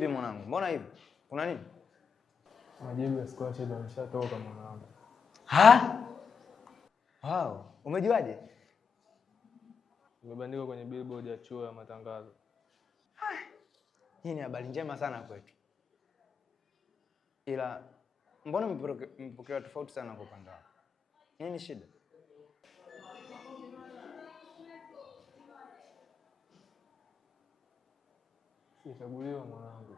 Vipi mwanangu? Mbona hivi? Kuna nini? Majibu ya scholarship yameshatoka mwanangu. Ha? Wow, umejuaje? Imebandikwa kwenye billboard ya chuo ya matangazo. Hii ni habari njema sana kwetu. Ila mbona mpokea tofauti sana kwa upande wako? Nini shida? Sichaguliwa mwanangu.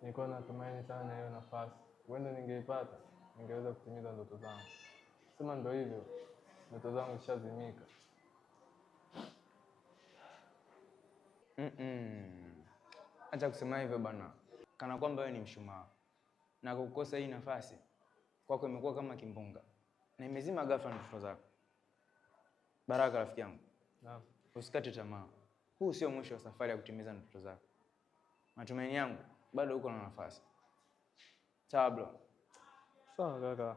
Nilikuwa natumaini sana hiyo nafasi. Huenda ningeipata, ningeweza kutimiza ndoto zangu. Sema ndio hivyo, ndoto zangu zishazimika. Acha kusema hivyo bana. Kana kwamba wewe ni mshumaa. Na kukosa hii nafasi kwako imekuwa kama kimbunga. Na imezima ghafla ndoto zako. Baraka rafiki yangu. Naam. Usikate tamaa. Huu sio mwisho wa safari ya kutimiza ndoto zako. Matumaini yangu bado uko na nafasi. Sawa bro. Sawa kaka.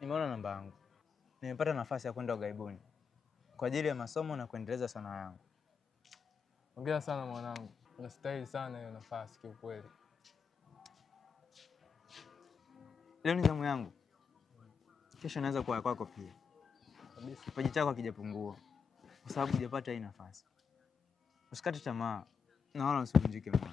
Nimeona namba yangu. Nimepata nafasi ya kwenda ughaibuni kwa ajili ya masomo na kuendeleza sanaa yangu. Hongera sana mwanangu. Unastahili sana hiyo nafasi kiukweli. Leo ni zamu yangu. Kesho naweza kuwa kwako pia. Kabisa. Kipaji chako hakijapungua kwa sababu hujapata hii nafasi. Usikate tamaa na wala usivunjike moyo.